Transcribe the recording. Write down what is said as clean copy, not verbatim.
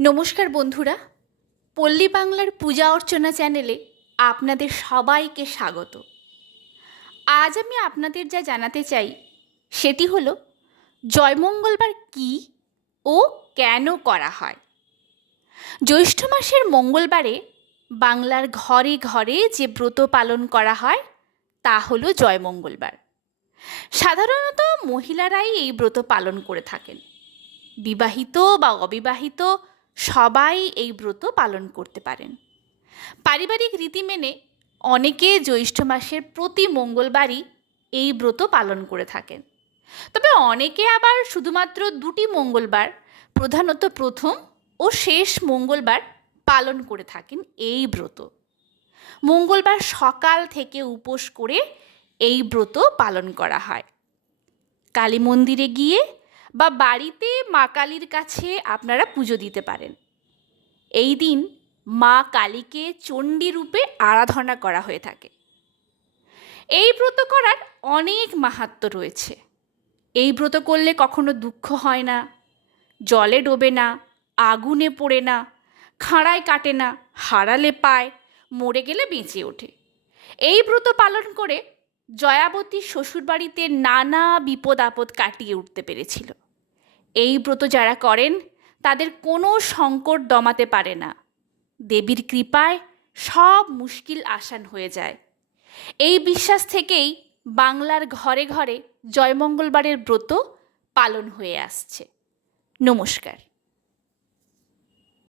নমস্কার বন্ধুরা, পল্লী বাংলার পূজা অর্চনা চ্যানেলে আপনাদের সবাইকে স্বাগত। আজ আমি আপনাদের যা জানাতে চাই সেটি হলো জয়মঙ্গলবার কী ও কেন করা হয়। জ্যৈষ্ঠ মাসের মঙ্গলবারে বাংলার ঘরে ঘরে যে ব্রত পালন করা হয় তা হলো জয়মঙ্গলবার। সাধারণত মহিলারাই এই ব্রত পালন করে থাকেন। বিবাহিত বা অবিবাহিত সবাই এই ব্রত পালন করতে পারেন। পারিবারিক রীতি মেনে অনেকে জ্যৈষ্ঠ মাসের প্রতি মঙ্গলবারই এই ব্রত পালন করে থাকেন। তবে অনেকে আবার শুধুমাত্র দুটি মঙ্গলবার, প্রধানত প্রথম ও শেষ মঙ্গলবার পালন করে থাকেন এই ব্রত। মঙ্গলবার সকাল থেকে উপোস করে এই ব্রত পালন করা হয়। কালী মন্দিরে গিয়ে বা বাড়িতে মা কালীর কাছে আপনারা পুজো দিতে পারেন। এই দিন মা কালীকে চণ্ডী রূপে আরাধনা করা হয়ে থাকে। এই ব্রত করার অনেক মাহাত্ম্য রয়েছে। এই ব্রত করলে কখনো দুঃখ হয় না, জলে ডোবে না, আগুনে পোড়ে না, খাঁড়ায় কাটে না, হারালে পায়, মরে গেলে বেঁচে ওঠে। এই ব্রত পালন করে জয়াবতী শ্বশুরবাড়িতে নানা বিপদ আপদ কাটিয়ে উঠতে পেরেছিল। এই ব্রত যারা করেন তাদের কোনো সংকট দমাতে পারে না। দেবীর কৃপায় সব মুশকিল আসান হয়ে যায়। এই বিশ্বাস থেকেই বাংলার ঘরে ঘরে জয়মঙ্গলবারের ব্রত পালন হয়ে আসছে। নমস্কার।